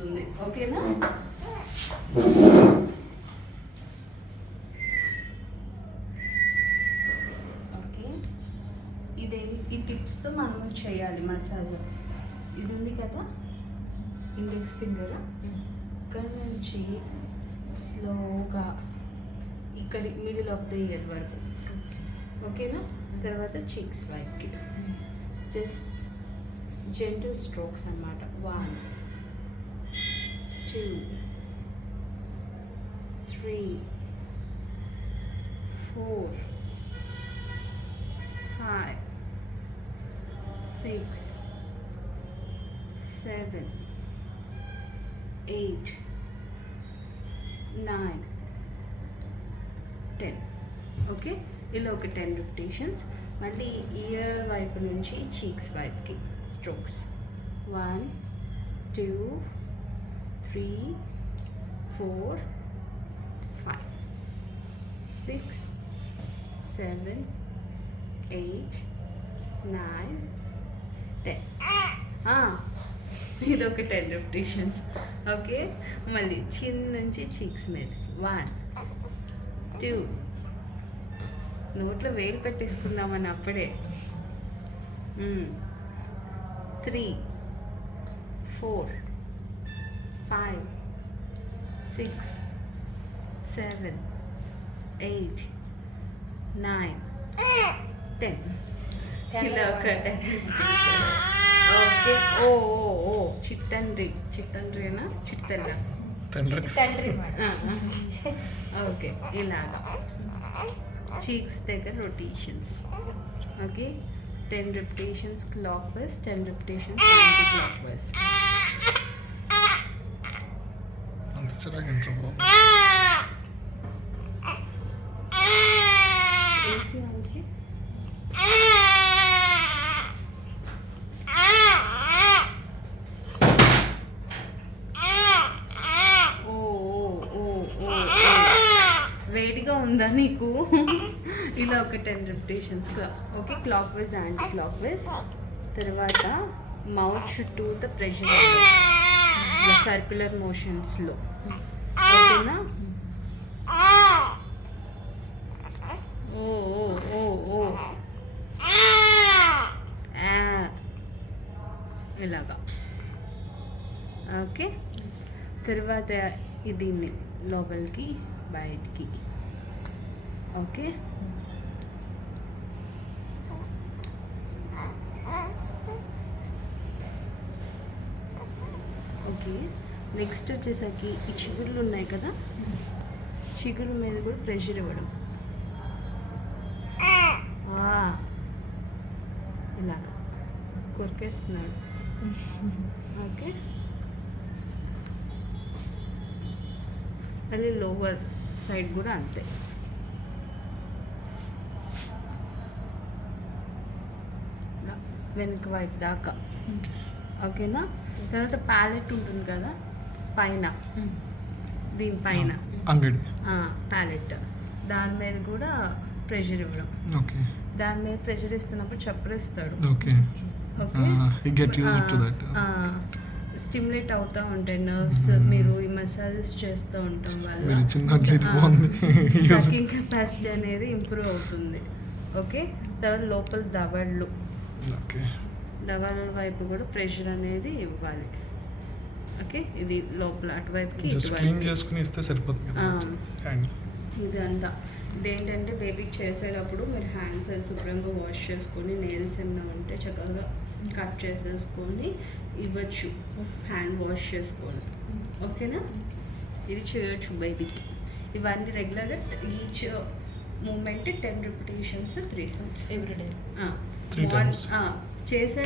అవుతుంది. ఓకేనా? ఓకే, ఈ టిప్స్తో మనం చేయాలి మసాజ్. ఇది ఉంది కదా ఇండెక్స్ ఫింగర్, ఇక్కడ నుంచి స్లోగా ఇక్కడ మిడిల్ ఆఫ్ ద ఇయర్ వరకు. ఓకేనా? తర్వాత చీక్స్ వైపుకి జస్ట్ జెంటల్ స్ట్రోక్స్ అన్నమాట. 1 2 3 4 5 6 7 8 9 10. ఓకే, ఇలా ఒక 10 రిపిటేషన్స్. మళ్ళీ ఇయర్ వైపు నుంచి చీక్స్ వైపుకి స్ట్రోక్స్. 1 2 3 4 5 6 7 8 9 10. ఇది ఒక 10 రిపిటేషన్స్. ఓకే, మళ్ళీ చిన్న నుంచి చీక్స్ మీదకి 1 2, నోట్లో వేలు పెట్టేసుకుందామని అప్పుడే 3 4 5 6 7 8 9 10. ఇలా ఒక 10. ఓకే. ఓ చిట్టండ్రినా చిట్టల్లా తండ్రి. ఓకే, ఇలాగా చీక్స్ దగ్గర rotations. Okay, 10 repetitions clock wise, 10 repetitions anti clock wise. AC నుంచి వేడిగా ఉందా నీకు? ఇలా ఒక 10 repetitions. Okay, clock wise anti clock wise. తర్వాత మౌత్ చుట్టూతో ప్రెషర్ సర్క్యులర్ మోషన్స్లో. ఓకేనా? ఓ ఓ ఓ ఓ ఇలాగా. ఓకే, తర్వాత దీన్ని లోపలికి బయటికి. Okay, okay. నెక్స్ట్ వచ్చేసరికి ఈ చిగుర్లు ఉన్నాయి కదా, చిగురు మీద కూడా ప్రెషర్ ఇవ్వడం. ఇలాగా కొరికేస్తున్నాడు. ఓకే, మళ్ళీ లోవర్ సైడ్ కూడా అంతే. వెనక వైపు దాకా. ఓకేనా? తర్వాత ప్యాలెట్ ఉంటుంది కదా పైన, దీనిపైన ప్యాలెట్, దాని మీద కూడా ప్రెషర్ ఇవ్వడం. దాని మీద ప్రెషర్ ఇస్తున్నప్పుడు చప్పరిస్తాడు. ఓకే, స్టిమ్యులేట్ అవుతూ ఉంటాయి నర్వ్స్. మీరు ఈ మసాజెస్ చేస్తూ ఉంటాం వల్ల సకింగ్ కెపాసిటీ అనేది ఇంప్రూవ్ అవుతుంది. ఓకే, తర్వాత లోపల దవడల వైపు కూడా ప్రెషర్ అనేది ఇవ్వాలి. ఓకే, ఇది లోపల అటువైపుకి ఇదంతా. ఇదేంటంటే బేబీకి చేసేటప్పుడు మీరు హ్యాండ్స్ శుభ్రంగా వాష్ చేసుకొని, నెయిల్స్ ఏమైనా ఉంటే చక్కగా కట్ చేసేసుకొని ఇవ్వచ్చు, హ్యాండ్ వాష్ చేసుకొని. ఓకేనా? ఇది చేయొచ్చు బేబీకి. ఇవన్నీ రెగ్యులర్గా each moment 10 repetitions 3 sets everyday చేసే